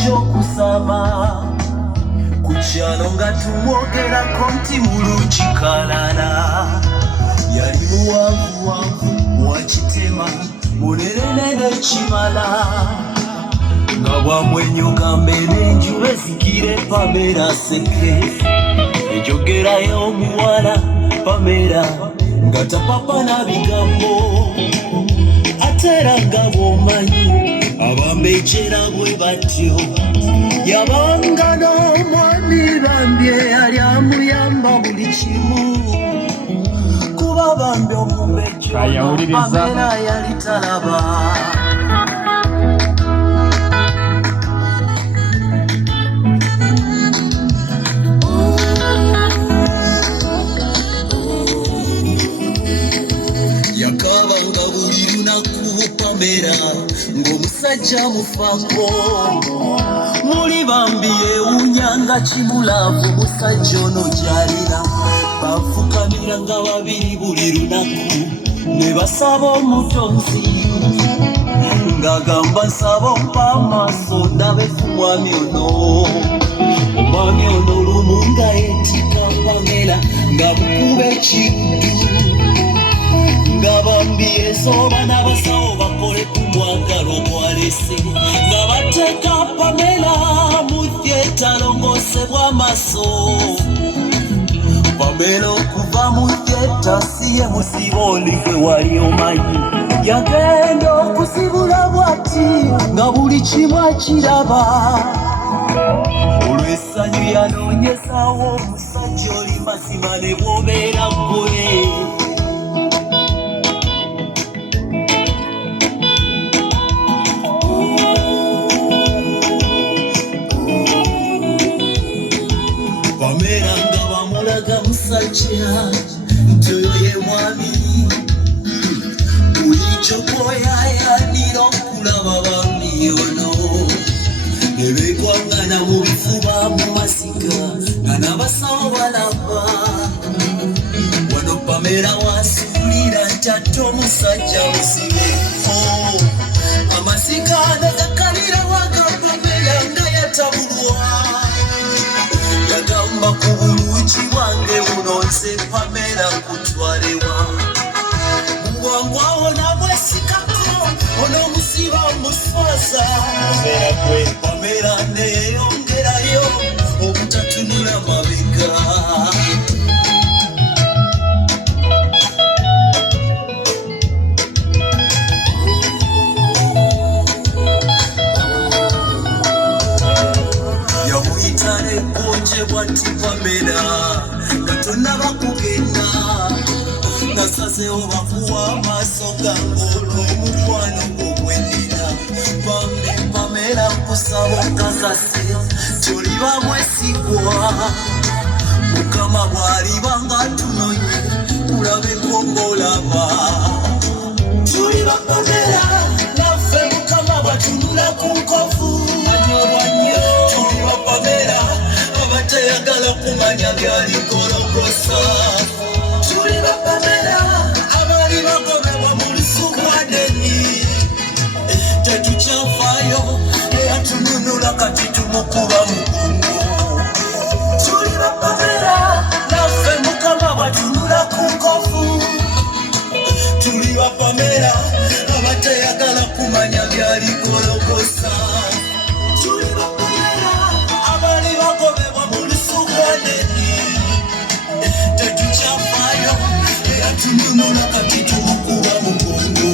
eky'okusaba ku kyalo nga tumwogerako nti mulungi kalala. Yali muwanvuwanvu wakitema munene n'ekimala nga bwamwenyoka mbere enjuba ezikire Pamela Seke ejogerayo omuwala Pamela nga tapapa na bigambo ate era nga bw'omanyi abambejjera bwe batyo yabanga n'omwami bambye yali amuyamba buli kimu kuba bambi omumbejjo Pamela yali talaba. Yakabanga buli lunaku Pamela ng'omusajja mufaako muli bambi yeewuunyanga kimulaavu musajja ono gy'alina bafukamira nga babiri buli lunaku ne basaba omutonzi ng'agamba nsaba ompa amaaso ndabefu mwami ono. Omwami ono lumu nga yeetika Pamela nga mukuba ekiddu nga bambi esooba n'abasawo bakole ku mwagalo gwalese nga bateeka Pamela mu yeetalongoosebwa amaaso. Pamela okuva mu yeeta si ye musiba oli gwe wali omanyi yagenda okusibula bw'ati nga buli kimu akiraba olw'essanyu yanoonyezaawo omusajja oli mazima ne bw'obeera ggwe. Pamela nga bamulaga musajja nti oyo ye mwami buli ky'okoyayanira okulaba bambi ono ne beekwangana mu bifuba mu masiga nga n'abasawo balaba wano Pamela wasuulira nti ate omusajja musibeko amasiga nagakalira waga Pamela nga yatabulwa yagamba ku bulungi bwange buno nze Pamela kutwalewa bwangu awo namwesikako ono omusiba muswaza Pamela neyongerayo obutatunula mabega. Yamuyita n'ekkonje bw'ati Pamela nga tonnaba kugenda nasazeewo bakuwa amaaso gange olw'omukwano gw'ogwennina bambi Pamela nkusaba okazase tyoliba mwesigwa Mukama bw'aliba nga tunonye kulabeko ng'olaba tuliba Pamela naffe Mukama bw'atunula ku nkovu tuliba Pamela abatayagala kumanya byaligologosa tuliba Pamela abali bagobebwa mu lusuku adeni tetukyafaayo eyatununula kati tumukuba mugongo tuliba Pamela naffe Mukama bw'atunula ku nkovu tuliba Pamela abatayagala kumanya byaligologosa tuliba Pamela abali bagobebwa mu lusuku adeni tetukyafaayo eyatununula kati tumukuba mugongo.